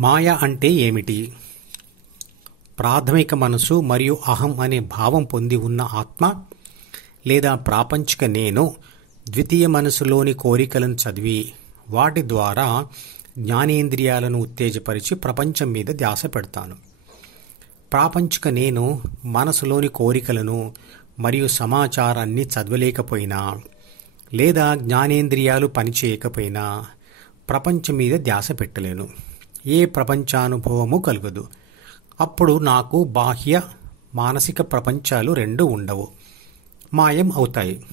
మాయ అంటే ఏమిటి? ప్రాథమిక మనసు మరియు అహం అనే భావం పొంది ఉన్న ఆత్మ లేదా ప్రాపంచిక నేను ద్వితీయ మనసులోని కోరికలను చదివి వాటి ద్వారా జ్ఞానేంద్రియాలను ఉత్తేజపరిచి ప్రపంచం మీద ధ్యాస పెడతాను. ప్రాపంచిక నేను మనసులోని కోరికలను మరియు సమాచారాన్ని చదవలేకపోయినా లేదా జ్ఞానేంద్రియాలు పనిచేయకపోయినా ప్రపంచం మీద ధ్యాస పెట్టలేను. ఏ ప్రపంచానుభవము కలగదు. అప్పుడు నాకు బాహ్య మానసిక ప్రపంచాలు రెండూ ఉండవు, మాయం అవుతాయి.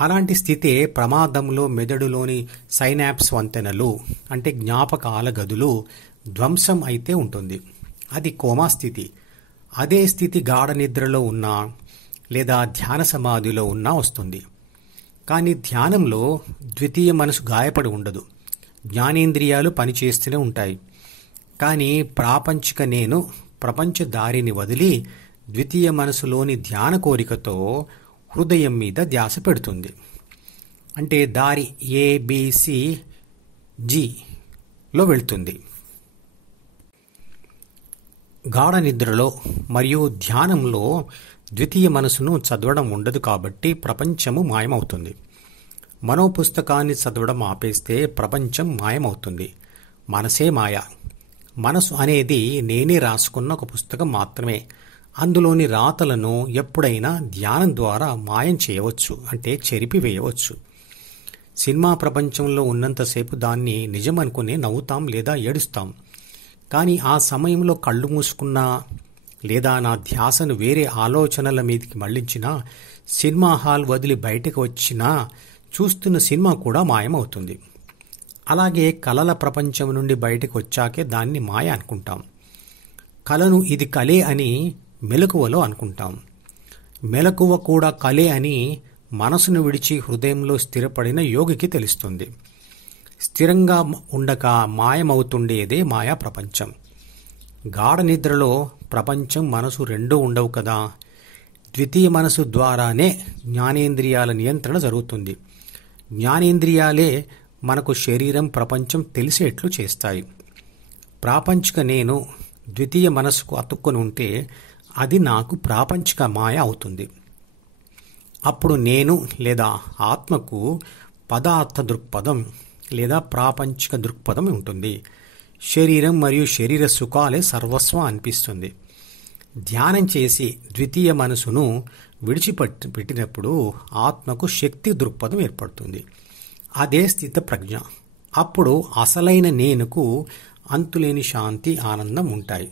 అలాంటి స్థితే ప్రమాదంలో మెదడులోని సైనాప్స్ వంతెనలు అంటే జ్ఞాపకాల గదులు ధ్వంసం అయితే ఉంటుంది. అది కోమా స్థితి. అదే స్థితి గాఢ నిద్రలో ఉన్నా లేదా ధ్యాన సమాధిలో ఉన్నా వస్తుంది. కానీ ధ్యానంలో ద్వితీయ మనసు గాయపడి ఉండదు. జ్ఞానేంద్రియాలు పనిచేస్తూనే ఉంటాయి. కానీ ప్రాపంచిక నేను ప్రపంచ దారిని వదిలి ద్వితీయ మనసులోని ధ్యాన కోరికతో హృదయం మీద ధ్యాస పెడుతుంది. అంటే దారి ABCGలో వెళ్తుంది. గాఢ నిద్రలో మరియు ధ్యానంలో ద్వితీయ మనసును చదవడం ఉండదు కాబట్టి ప్రపంచము మాయమవుతుంది. మనోపుస్తకాన్ని చదవడం ఆపేస్తే ప్రపంచం మాయమవుతుంది. మనసే మాయ. మనసు అనేది నేనే రాసుకున్న ఒక పుస్తకం మాత్రమే. అందులోని రాతలను ఎప్పుడైనా ధ్యానం ద్వారా మాయం చేయవచ్చు, అంటే చెరిపివేయవచ్చు. సినిమా ప్రపంచంలో ఉన్నంతసేపు దాన్ని నిజం అనుకుని నవ్వుతాం లేదా ఏడుస్తాం. కానీ ఆ సమయంలో కళ్ళు మూసుకున్నా లేదా నా ధ్యాసను వేరే ఆలోచనల మీదకి మళ్లించినా, సినిమా హాల్ వదిలి బయటకు వచ్చినా చూస్తున్న సినిమా కూడా మాయమవుతుంది. అలాగే కలల ప్రపంచం నుండి బయటకు వచ్చాకే దాన్ని మాయ అనుకుంటాం. కలను ఇది కలే అని మెలకువలో అనుకుంటాం. మెలకువ కూడా కలే అని మనసును విడిచి హృదయంలో స్థిరపడిన యోగికి తెలుస్తుంది. స్థిరంగా ఉండక మాయమవుతుండేదే మాయా ప్రపంచం. గాఢ నిద్రలో ప్రపంచం మనసు రెండూ ఉండవు కదా. ద్వితీయ మనసు ద్వారానే జ్ఞానేంద్రియాల నియంత్రణ జరుగుతుంది. జ్ఞానేంద్రియాలే మనకు శరీరం ప్రపంచం తెలిసేట్లు చేస్తాయి. ప్రాపంచిక నేను ద్వితీయ మనసుకు అతుక్కొని ఉంటే అది నాకు ప్రాపంచిక మాయ అవుతుంది. అప్పుడు నేను లేదా ఆత్మకు పదార్థ దృక్పథం లేదా ప్రాపంచిక దృక్పథం ఉంటుంది. శరీరం మరియు శరీర సుఖాలే సర్వస్వం అనిపిస్తుంది. ధ్యానం చేసి ద్వితీయ మనసును విడిచిపెట్టినప్పుడు ఆత్మకు శక్తి దృక్పథం ఏర్పడుతుంది. అదే స్థిత ప్రజ్ఞ. అప్పుడు అసలైన నేనుకు అంతులేని శాంతి, ఆనందం ఉంటాయి.